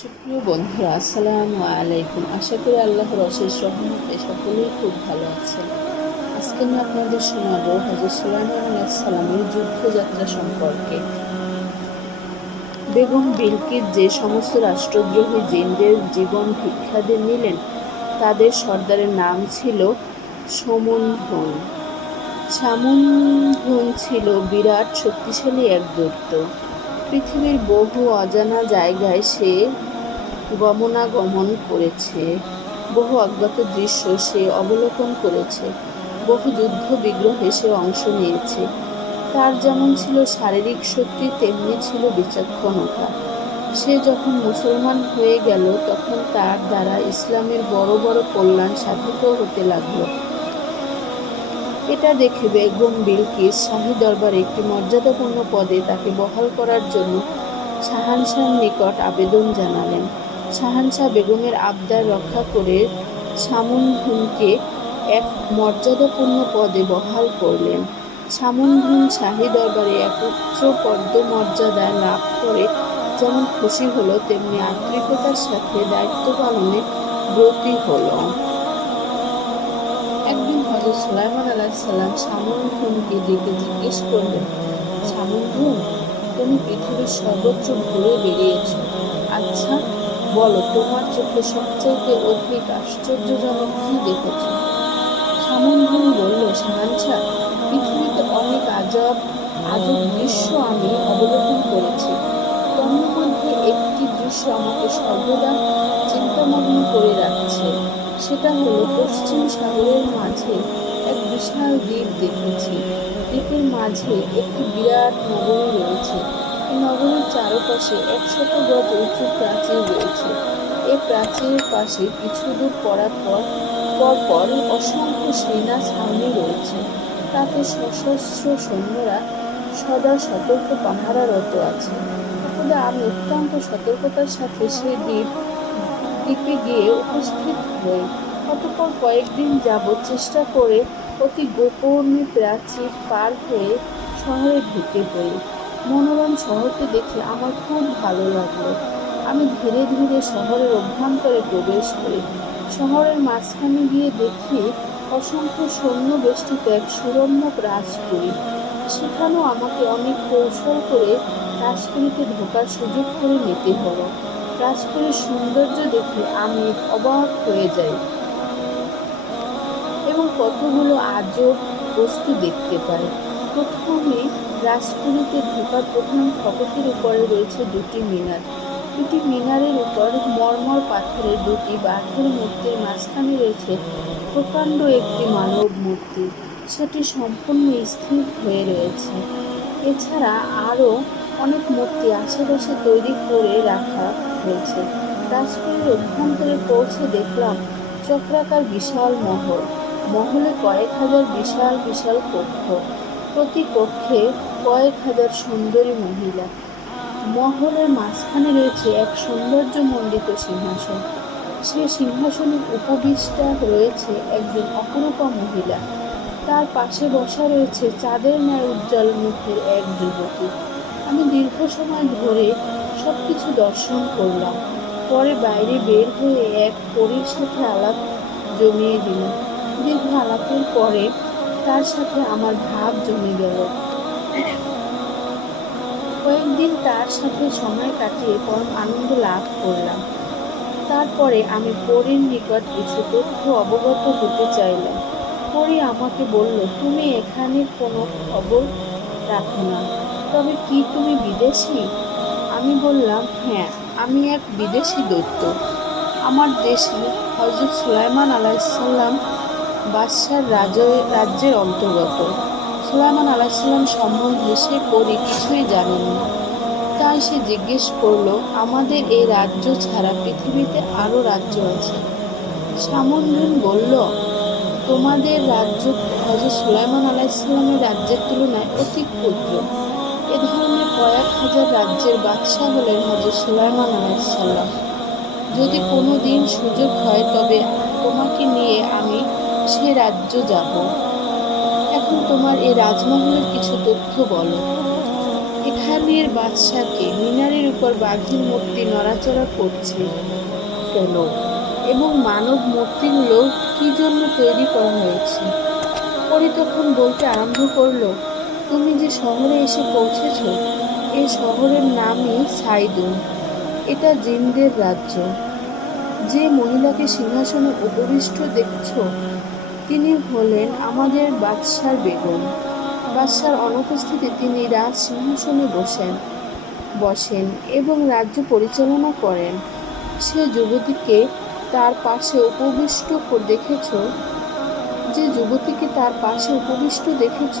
সুপ্রিয় বন্ধুরা, আসসালামু আলাইকুম। আশা করি আল্লাহর অশেষ রহমতে সকলেই খুব ভালো আছেন। আজকে আমি আপনাদের শোনাবো হযরত সুলাইমান আলাইহিস সালামের যুদ্ধযাত্রা সম্পর্কে। বেগম বিলকিস যে সমস্ত রাষ্ট্রদ্রোহী জিনদের জীবন ভিক্ষা দিয়ে নিলেন, তাদের সর্দারের নাম ছিল সমুনহুন। সামুনহুন ছিল বিরাট শক্তিশালী এক দৈত্য। পৃথিবীর বহু অজানা জায়গায় সে গমনাগমন করেছে, বহু অজ্ঞাত দৃশ্য সে অবলোকন করেছে, বহু যুদ্ধ বিগ্রহে সে অংশ নিয়েছে। তার যেমন ছিল শারীরিক শক্তি, তেমনি ছিল বিচক্ষণতা। সে যখন মুসলমান হয়ে গেল, তখন তার দ্বারা ইসলামের বড় বড় কল্যাণ সাধিত হতে লাগলো। এটা দেখে বেগম বিলকিস শাহী দরবারে একটি মর্যাদাপূর্ণ পদে তাকে বহাল করার জন্য শাহানশাহর নিকট আবেদন জানালেন। শাহানশাহ বেগমের আবদার রক্ষা করে সামুনহুনকে এক মর্যাদাপূর্ণ পদে বহাল করলেন। সামুনহুন শাহী দরবারে এক উচ্চ পদমর্যাদা লাভ করে যেমন খুশি হলো, তেমনি আন্তরিকতার সাথে দায়িত্ব পালনে ব্রতী হলো। একদিন হযরত সুলাইমান আলাইহিস সালাম সামুনহুনকে ডেকে জিজ্ঞেস করলেন, সামুনহুন, তুমি পৃথিবীর সর্বত্র ঘুরে বেরিয়েছ। আচ্ছা বলো, তোমার চোখে সবচাইতে অধিক আশ্চর্যজনক কি দেখেছ? সামুনহুন বলল, শাহানশাহ, পৃথিবীতে অনেক আজব দৃশ্য আমি অবলোকন করেছি। তন্মধ্যে একটি দৃশ্য আমাকে সর্বদা চিন্তামগ্ন করে রাখছে। সেটা হলো, পশ্চিম সাগরের মাঝে এক বিশাল দ্বীপ দেখেছি। দ্বীপের মাঝে একটি বিরাট নগরী রয়েছে। এই নগরীর চারপাশে 100 গজ উঁচু প্রাচীর রয়েছে। এই প্রাচীরের পাশে কিছু দূর পর অসংখ্য সেনা ছাউনি রয়েছে। তাতে সশস্ত্র সৈন্যরা সদা সতর্ক পাহারারত আছে। তবে আমি অত্যন্ত সতর্কতার সাথে সেই দ্বীপে গিয়ে উপস্থিত হই। অতঃপর কয়েকদিন যাবৎ চেষ্টা করে অতি গোপনে প্রাচীর পার হয়ে শহরে ঢুকে পড়ি। মনোরম শহরটি দেখে আমার খুব ভালো লাগলো। আমি ধীরে ধীরে শহরের অভ্যন্তরে প্রবেশ করি। শহরের মাঝখানে গিয়ে দেখি অসংখ্য সৈন্য বেষ্টিত এক সুরম্য রাজপুরী। সেখানেও আমাকে অনেক কৌশল করে রাজপুরীতে ঢোকার সুযোগ করে নিতে হলো। রাজপুরীর সৌন্দর্য দেখে আমি অবাক হয়ে যাই এবং কতগুলো আজব বস্তু দেখতে পাই। প্রথমে রাজপুরীতে ঢোকার প্রধান ফটকের উপরে রয়েছে দুটি মিনার। দুটি মিনারের উপর মরমর পাথরের দুটি বাঘের মূর্তির মাঝখানে রয়েছে প্রকাণ্ড একটি মানব মূর্তি। সেটি সম্পূর্ণ স্থির হয়ে রয়েছে। এছাড়া আরও অনেক মূর্তি আশেপাশে তৈরি করে রাখা হয়েছে। রাজপুরীর অভ্যন্তরে পৌঁছে দেখলাম চক্রাকার বিশাল মহল। মহলে কয়েক হাজার বিশাল বিশাল কক্ষ, প্রতি কক্ষে কয়েক হাজার সুন্দরী মহিলা। মহলের মাঝখানে রয়েছে এক সৌন্দর্যমণ্ডিত সিংহাসন। সেই সিংহাসনের উপবিষ্টা রয়েছে একজন অপরূপা মহিলা। তার পাশে বসা রয়েছে চাঁদের ন্যায় উজ্জ্বল মুখের এক যুবতী। আমি দীর্ঘ সময় ধরে সবকিছু দর্শন করলাম। পরে বাইরে বের হয়ে এক পরীর সাথে আলাপ জমিয়ে দিলাম। দীর্ঘ আলাপের পরে তার সাথে আমার ভাব জমে গেল। কয়েকদিন তার সাথে সময় কাটিয়ে পরম আনন্দ লাভ করলাম। তারপরে আমি পরীর নিকট কিছু তথ্য অবগত হতে চাইলাম। পরী আমাকে বলল, তুমি এখানে কোনো খবর রাখো না, তবে কি তুমি বিদেশী? আমি বললাম, হ্যাঁ, আমি এক বিদেশি দৈত্য। আমার দেশে হযরত সুলাইমান আলাইহিস সালাম বাদশার রাজ্যের অন্তর্গত। সুলাইমান আলাইহিস সালাম সম্বন্ধে সে পরী কিছুই জানেন না। তাই সে জিজ্ঞেস করলো, আমাদের এই রাজ্য ছাড়া পৃথিবীতে আরও রাজ্য আছে? সামুনহুন বলল, তোমাদের রাজ্য হযরত সুলাইমান আলাইহিস সালামের রাজ্যের তুলনায় অতি ক্ষুদ্র। এ ধরনের কয়েক হাজার রাজ্যের বাদশাহ হলেন হযরত সুলাইমান আলাইহিস সালাম। যদি কোনো দিন সুযোগ হয়, তবে তোমাকে নিয়ে আমি সে রাজ্য যাব। এখন তোমার এই রাজমহলের কিছু তথ্য বলো। এখানে ইসরায়েলের বাদশাকে মিনারের উপর বাঘের মূর্তি নড়াচড়া করছে কেন, এবং মানব মূর্তিগুলো কি জন্য তৈরি করা হয়েছে? পরি তখন বলতে আরম্ভ করল, তুমি যে শহরে এসে পৌঁছেছ, এই শহরের নামই সাইদুন। এটা জিনদের রাজ্য। যে মহিলাকে সিংহাসনে উপবিষ্ট দেখছ, তিনি হলেন আমাদের বাদশার বেগম। বাদশার অনুপস্থিতিতে তিনি রাজ সিংহাসনে বসেন এবং রাজ্য পরিচালনা করেন। সে যুবতীকে তার পাশে উপবিষ্ট দেখেছ,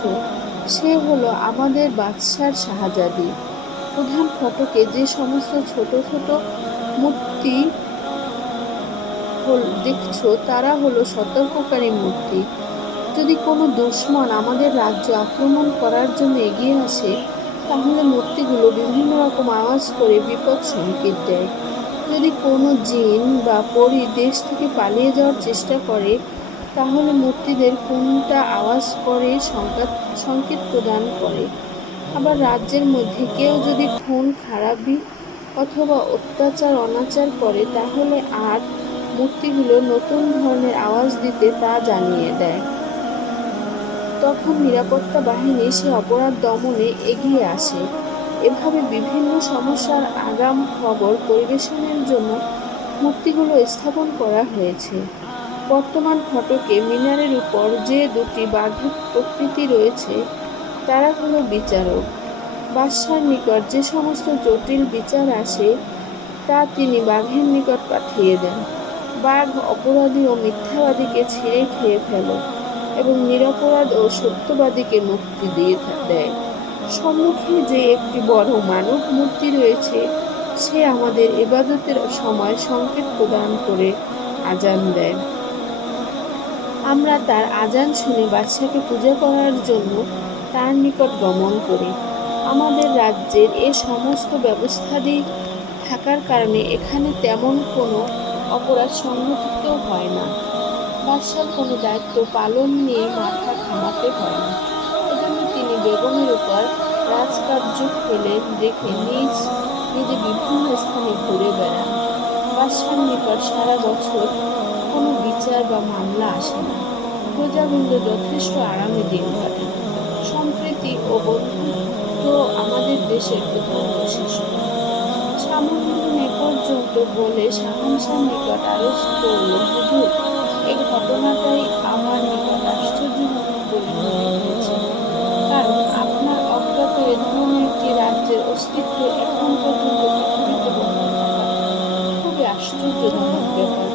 সে হলো আমাদের বাদশার শাহজাদি। প্রধান ফটকে যে সমস্ত ছোট ছোট মূর্তি দেখছ, তারা হলো সতর্ককারী মূর্তি। যদি কোনো দুশমন আমাদের রাজ্য আক্রমণ করার জন্য এগিয়ে আসে, তাহলে মূর্তিগুলো বিভিন্ন রকম আওয়াজ করে বিপদ সংকেত দেয়। যদি কোনো জিন বা পরী দেশ থেকে পালিয়ে যাওয়ার চেষ্টা করে, তাহলে মূর্তিদের কোনটা আওয়াজ করে সংকেত প্রদান করে। আবার রাজ্যের মধ্যে কেউ যদি খুন খারাপি অথবা অত্যাচার অনাচার করে, তাহলে আর মূর্তিগুলো নতুন ধরনের আওয়াজ দিতে তা জানিয়ে দেয়। তখন নিরাপত্তা বাহিনী সে অপরাধ দমনে এগিয়ে আসে। এভাবে বিভিন্ন সমস্যার আগাম খবর পরিবেশনের জন্য মূর্তিগুলো স্থাপন করা হয়েছে। বর্তমান ফটকে মিনারের উপর যে দুটি বাঘের প্রকৃতি রয়েছে, তারা হলো বিচারক। বাদশার নিকট যে সমস্ত জটিল বিচার আসে, তা তিনি বাঘের নিকট পাঠিয়ে দেন। বাঘ অপরাধী ও মিথ্যাবাদীকে ছিঁড়ে খেয়ে ফেলে এবং নিরপরাধ ও সত্যবাদীকে মুক্তি দিয়ে দেয়। সম্মুখে যে একটি বড় মানব মূর্তি রয়েছে, সে আমাদের ইবাদতের সময় সংকেত প্রদান করে আজান দেয়। আমরা তার আজান শুনে বাদশাকে পূজা করার জন্য তার নিকট গমন করি। আমাদের রাজ্যের এ সমস্ত ব্যবস্থাদি থাকার কারণে এখানে তেমন কোনো অপরাধ সংঘটিত হয় না। বাদশার কোনো দায়িত্ব পালন নিয়ে মাথা ঘামাতে হয় না। এজন্য তিনি বেগমের উপর রাজকার্য ফেলে রেখে নিজে বিভিন্ন স্থানে ঘুরে বেড়ান। বাদশার নিকট সারা বছর কোনো বিচার বা মামলা আসে না। প্রজাবৃন্দ যথেষ্ট আরামে দিন কাটান। সম্প্রীতি ও বন্ধুত্ব আমাদের দেশের প্রধান বৈশিষ্ট্য। সামুদ্রিক এ পর্যন্ত বলে শাহনশাহর নিকট আরজ করল, হুজুর, এই ঘটনাটাই আমার নিকট আশ্চর্যজনক বলে মনে হয়েছে। কারণ আপনার অজ্ঞাত এ ধরনের একটি রাজ্যের অস্তিত্ব এখন পর্যন্ত পৃথিবীতে বর্তমান থাকা খুবই আশ্চর্যজনক ব্যাপার।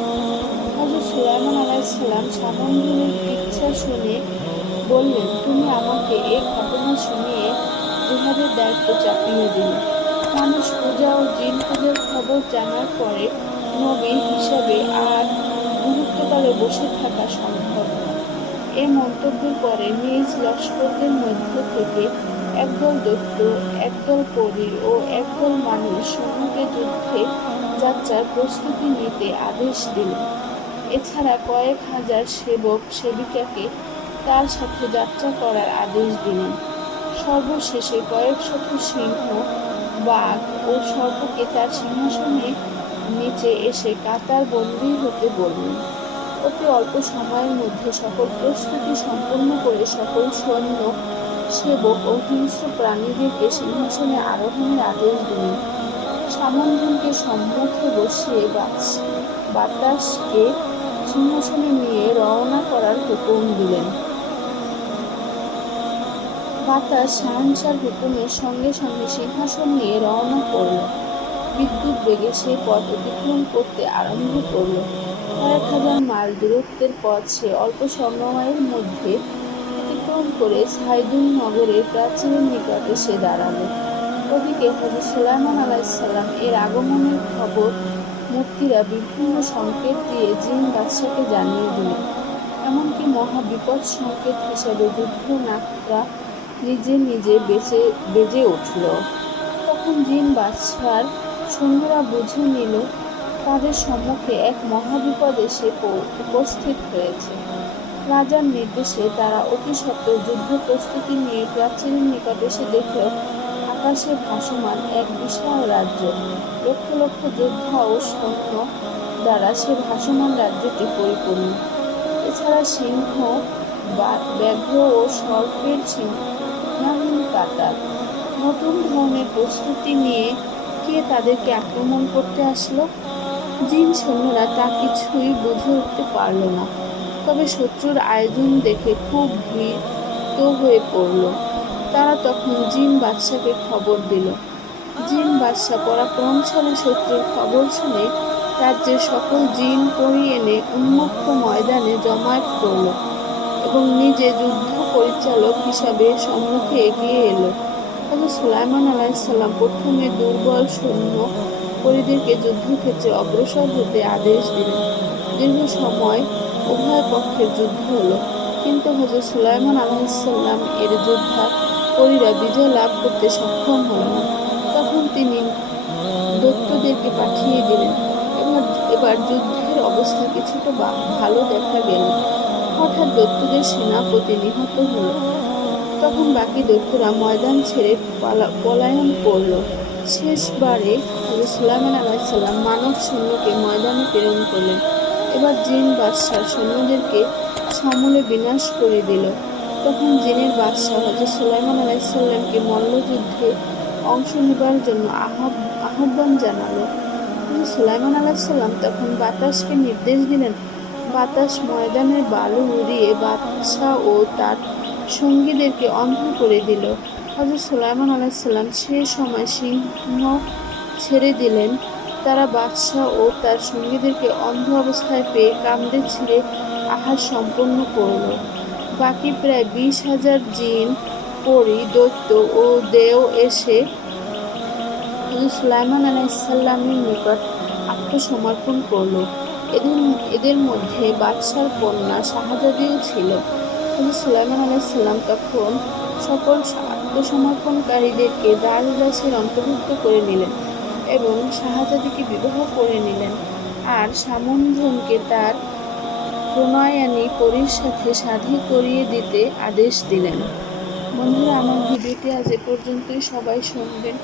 হযরত সুলাইমান আলাইহিসসালাম সামুদ্রিকের ইচ্ছা শুনে বললেন, তুমি আমাকে এই ঘটনা শুনিয়ে জিহাদের দায়িত্ব চাপিয়ে দিলে। মানুষ পূজা ও জিন পূজার খবর জানার পরে নবী হিসাবে আর মুহূর্তকালে বসে থাকা সম্ভব নয়। এ মন্তব্যের পরে নিজ লস্করদের মধ্য থেকে একদল দৈত্য, একদল পরী ও একদল মানুষ সম্মুখে যুদ্ধে যাত্রার প্রস্তুতি নিতে আদেশ দিলেন। এছাড়া কয়েক হাজার সেবক সেবিকাকে তার সাথে যাত্রা করার আদেশ দিলেন। সর্বশেষে কয়েক শত সিংহ, বাঘ ও সর্পকে তার সিংহাসনের নিচে এসে কাতার বন্দী হতে বললেন। অতি অল্প সময়ের মধ্যে সকল প্রস্তুতি সম্পন্ন করে সকল সৈন্য, সেবক ও হিংস্র প্রাণীদেরকে সিংহাসনে আরোহণের আদেশ দিলেন। সামন্তকে সম্মুখে বসিয়ে বাতাসকে সিংহাসনে নিয়ে রওনা করার হুকুম দিলেন। বাতাস শাহনশাহর হুকুমের সঙ্গে সঙ্গে সিংহাসন নিয়ে রওনা করল। বিদ্যুৎ বেগে সে পথ অতিক্রম করতে আরম্ভ করল। কয়েক হাজার মাইল দূরত্বের পথ সে অল্প সময়ের মধ্যে অতিক্রম করে সাইদুন নগরের প্রাচীরের নিকট এসে দাঁড়াল। ওদিকে হযরত সুলাইমান আলাইহিসসালাম এর আগমনের খবর মূর্তিরা বিভিন্ন সংকেত দিয়ে জিন বাদশাকে জানিয়ে দিলেন। এমনকি মহা বিপদ সংকেত হিসাবে যুদ্ধ নাকরা নিজে নিজে বেজে উঠল। তখন জিন বাদশার সৈন্যরা বুঝে নিল তাদের সম্মুখে এক মহাবিপদ এসে উপস্থিত হয়েছে। রাজার নির্দেশে তারা অতি সত্বর যুদ্ধ প্রস্তুতি নিয়ে প্রাচীরের নিকট এসে দেখল আকাশে ভাসমান এক বিশাল রাজ্য। লক্ষ লক্ষ যোদ্ধা ও সৈন্য দ্বারা সে ভাসমান রাজ্যটি পরিপূর্ণ। এছাড়া সিংহ, ব্যাঘ্র ও সর্পের ছিন্নভিন্ন কাতার। নতুন ধরনের প্রস্তুতি নিয়ে কে তাদেরকে আক্রমণ করতে আসলো? জিন সৈন্যরা তা কিছুই বুঝে উঠতে পারল না। তবে শত্রুর আয়োজন দেখে খুব ভীত হয়ে পড়ল। তারা তখন জিন বাদশাকে খবর দিল। জিন বাদশা পরাক্রমশালী শত্রুর খবর শুনে রাজ্যের সকল জিন পরি এনে উন্মুক্ত ময়দানে জমায়েত করল এবং নিজে যুদ্ধ পরিচালক হিসাবে সম্মুখে এগিয়ে এলো। হযরত সুলাইমান আলাইহিসসালাম প্রথমে দুর্বল সৈন্য পরিদেরকে যুদ্ধক্ষেত্রে অগ্রসর হতে আদেশ দিলেন। দীর্ঘ সময় উভয় পক্ষের যুদ্ধ হলো, কিন্তু হযরত সুলাইমান আলাইহিসসালাম এর যোদ্ধা পরীরা বিজয় লাভ করতে সক্ষম হল না। তখন তিনি দৈত্যদেরকে পাঠিয়ে দিলেন। এবার যুদ্ধের অবস্থা কিছুটা ভালো দেখা গেল। হঠাৎ দৈত্যদের সেনাপতি নিহত হল। তখন বাকি দৈত্যরা ময়দান ছেড়ে পলায়ন করল। শেষবারে হযরত সুলাইমান আলাইহিসসালাম মানব সৈন্যকে ময়দানে প্রেরণ করলেন। এবার জিন বাদশার সৈন্যদেরকে সমূলে বিনাশ করে দিল। তখন জিনের বাদশা হযরত সুলাইমান আলাইহিসসালামকে মল্লযুদ্ধে অংশ নেবার জন্য আহ্বান জানালো। সুলাইমান আলাইহিসসালাম তখন বাতাসকে নির্দেশ দিলেন। বাতাস ময়দানের বালু উড়িয়ে বাদশা ও তার সঙ্গীদেরকে অন্ধ করে দিল। হযরত সুলাইমান আলাইহিসসালাম সে সময় সিংহ ছেড়ে দিলেন। তারা বাদশা ও তার সঙ্গীদেরকে অন্ধ অবস্থায় পেয়ে কামড়ে ছিঁড়ে আহার সম্পন্ন করল। বাকি প্রায় 20,000 জিন, পরী, দৈত্য ও দেও এসে হযরত সুলাইমান আলাইহিসসালামের নিকট আত্মসমর্পণ করল। এদের মধ্যে বাদশার কন্যা শাহজাদিও ছিল। হযরত সুলাইমান আলাইহিসসালাম তখন সকল আত্মসমর্পণকারীদেরকে দাস-দাসীর অন্তর্ভুক্ত করে নিলেন এবং শাহজাদিকে বিবাহ করে নিলেন, আর সামন্ধনকে তার প্রণয়ানী পরীর সাথে শাদী করিয়ে দিতে আদেশ দিলেন। বন্ধুরা, আমার ভিডিওটি আজ এ পর্যন্তই। সবাই শুনবেন,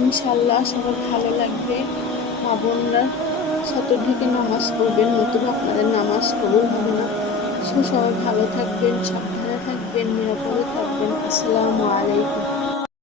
ইনশাল্লাহ সবার ভালো লাগবে। মা বোনরা শতভাগে নামাজ পড়বেন, নতুবা আপনাদের নামাজ কবুল হবে না। সবাই ভালো থাকবেন, সাবধানে থাকবেন, নিরাপদে থাকবেন। আসসালামু আলাইকুম।